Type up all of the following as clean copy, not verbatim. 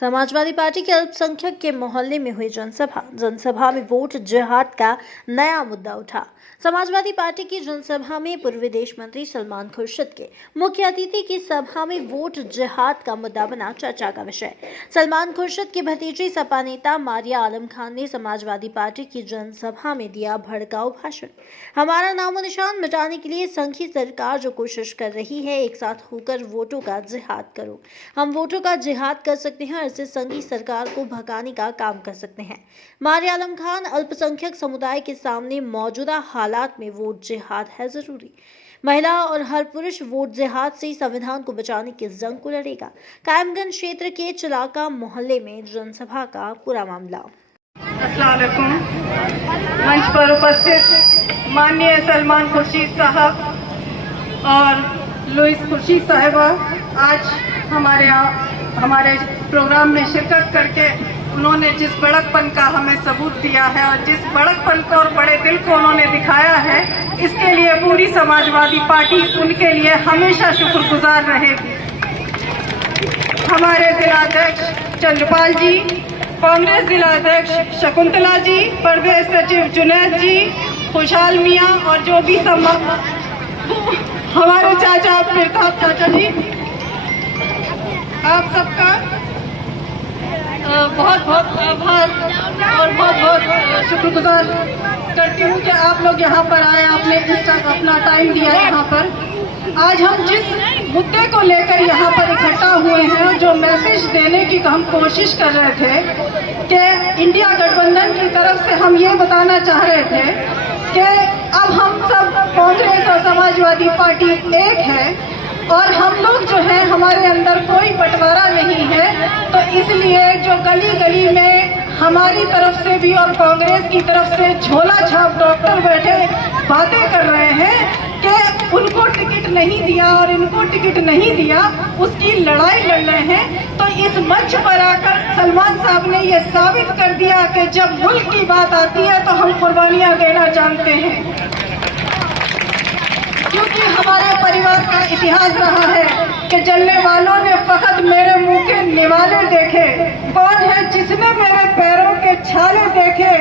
Samajwadi party के अल्पसंख्यक के मोहल्ले में हुई जनसभा में वोट जिहाद का नया मुद्दा उठा। समाजवादी पार्टी की जनसभा में पूर्व विदेश मंत्री सलमान खुर्शीद के मुख्य अतिथि की सभा में वोट जिहाद का मुद्दा बना चर्चा का विषय। सलमान खुर्शीद की भतीजी सपा नेता मारिया आलम खान ने समाजवादी पार्टी की जनसभा में दिया भड़काऊ भाषण। हमारा नामो निशान मिटाने के लिए संघी सरकार जो कोशिश कर रही है, एक साथ होकर वोटों का जिहाद करो। हम वोटों का जिहाद कर सकते हैं, इससे संघी सरकार को भगाने का काम कर सकते हैं। मारिया आलम खान अल्पसंख्यक समुदाय के सामने मौजूदा हालात में वोट जिहाद है जरूरी। महिला और हर पुरुष वोट जिहाद से संविधान को बचाने की जंग को लड़ेगा। कायमगंज क्षेत्र के चिलाका मोहल्ले में जनसभा का पूरा मामला। अस्सलाम वालेकुम। मंच पर उपस्थित माननीय सलमान खुर्शीद साहब और लुइस खुर्शीद साहिबा आज हमारे प्रोग्राम में शिरकत करके उन्होंने जिस बड़कपन का हमें सबूत दिया है और जिस बड़कपन को और बड़े दिल को उन्होंने दिखाया है, इसके लिए पूरी समाजवादी पार्टी उनके लिए हमेशा शुक्रगुजार रहेगी। हमारे जिलाध्यक्ष चंद्रपाल जी, कांग्रेस जिलाध्यक्ष शकुंतला जी, प्रदेश सचिव जुनैद जी, खुशहाल मियाँ और जो भी हमारे चाचा प्रताप चाचा जी, आप सबका बहुत बहुत आभार और बहुत बहुत शुक्रगुजार करती हूँ कि आप लोग यहाँ पर आए, आपने अपना टाइम दिया यहाँ पर। आज हम जिस मुद्दे को लेकर यहाँ पर इकट्ठा हुए हैं, जो मैसेज देने की हम कोशिश कर रहे थे कि इंडिया गठबंधन की तरफ से हम ये बताना चाह रहे थे कि अब हम सब कांग्रेस और समाजवादी पार्टी एक है और हम लोग जो है हमारे अंदर कोई बंटवारा नहीं है। तो इसलिए जो गली गली में हमारी तरफ से भी और कांग्रेस की तरफ से झोला छाप डॉक्टर बैठे बातें कर रहे हैं कि उनको टिकट नहीं दिया और इनको टिकट नहीं दिया, उसकी लड़ाई लड़ रहे हैं। तो इस मंच पर आकर सलमान साहब ने ये साबित कर दिया कि जब मुल्क की बात आती है तो हम कुर्बानियां देना जानते हैं, क्योंकि हमारे परिवार का इतिहास रहा है कि जलने वालों ने फकत मेरे मुंह के निवाले देखे। कौन है जिसने मेरे पैरों के छाले देखे?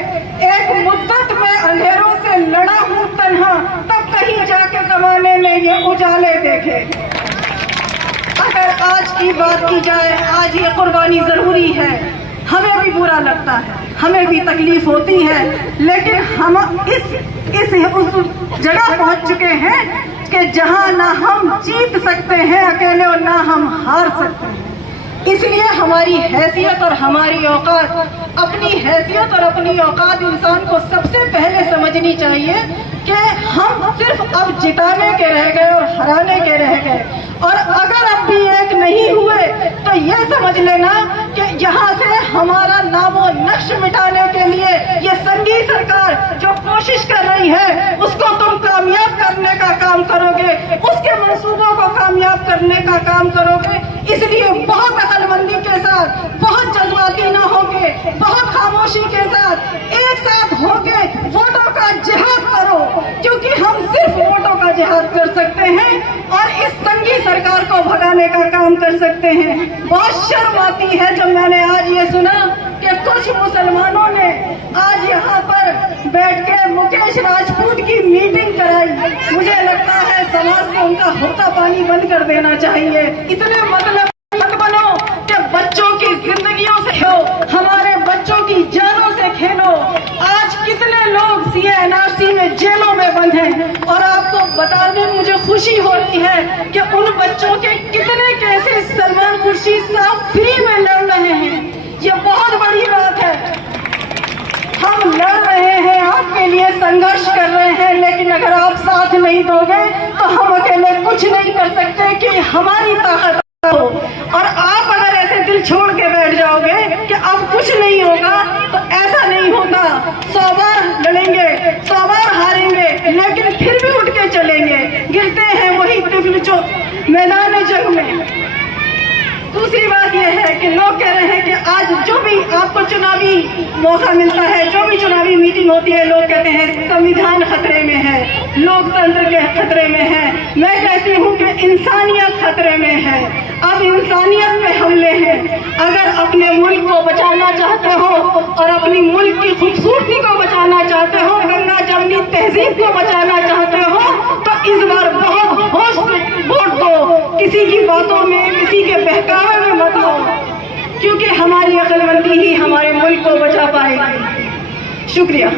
एक मुद्दत में अंधेरों से लड़ा हूँ तन्हा, तब कहीं जाके जमाने में ये उजाले देखे। अगर आज की बात की जाए, आज ये कुर्बानी जरूरी है। हमें भी बुरा लगता है, हमें भी तकलीफ होती है, लेकिन हम उस जगह पहुंच चुके हैं कि जहां ना हम जीत सकते हैं अकेले और ना हम हार सकते हैं। इसलिए हमारी हैसियत और हमारी औकात, अपनी हैसियत और अपनी औकात इंसान को सबसे पहले समझनी चाहिए कि हम सिर्फ अब जिताने के रह गए और हराने के रह गए। और अगर अब भी एक नहीं हुए तो यह समझ लेना कि यहाँ से हमारा नामो नक्श मिटाने के लिए ये संघी सरकार जो कोशिश कर रही है उसको तुम कामयाब करने का काम करोगे, उसके मंसूबों को कामयाब करने का काम करोगे। इसलिए बहुत अकलमंदी के साथ, बहुत जज्बाती ना होके, बहुत खामोशी के साथ, एक साथ होके वोटों का जिहाद करो, क्योंकि हम सिर्फ वोटों का जिहाद कर सकते हैं और इस संघी सरकार को भगाने का काम कर सकते हैं। बहुत शर्म आती है जब मैंने आज ये सुना कि कुछ मुसलमानों ने आज यहाँ पर बैठ के मुकेश राजपूत की मीटिंग कराई। मुझे लगता है समाज से उनका होता पानी बंद कर देना चाहिए। इतने मतलब मत बनो कि बच्चों की जिंदगियों से खेलो, हमारे बच्चों की जानों से खेलो। आज कितने लोग CA/NRC में जेलों में बंद हैं और आपको बताने में मुझे खुशी हो रही है कि उन बच्चों के कितने केसेस सलमान खुर्शीद साहब फ्री में लड़ रहे हैं। ये बहुत बड़ी बात है। हम लड़ रहे हैं, आपके लिए संघर्ष कर रहे हैं, लेकिन अगर आप साथ नहीं दोगे तो हम अकेले कुछ नहीं कर सकते कि हमारी ताकत हो। और आप अगर ऐसे दिल छोड़ के बैठ जाओगे कि अब कुछ नहीं होगा, तो ऐसा नहीं होगा। 100 बार लड़ेंगे, 100 बार हारेंगे, लेकिन फिर भी उठ के चलेंगे। गिरते हैं वही तिफल जो मैदान जंग में। दूसरी बात यह है कि लोग कह रहे हैं कि आज जो भी आपको चुनावी मौका मिलता है, जो भी चुनावी मीटिंग होती है, लोग कहते हैं संविधान खतरे में है, लोकतंत्र के खतरे में है। मैं कहती हूँ कि इंसानियत खतरे में है। अब इंसानियत पे हमले हैं। अगर अपने मुल्क को बचाना चाहते हो और अपनी मुल्क की खूबसूरती को बचाना चाहते हो, गंगा जमनी तहजीब को बचाना चाहते हो, तो इस बार बहुत होश से वोट दो। किसी की बातों में, किसी के बहकावे में मत आओ, क्योंकि हमारी अक्लमंदी ही हमारे मुल्क को बचा पाएगी। शुक्रिया।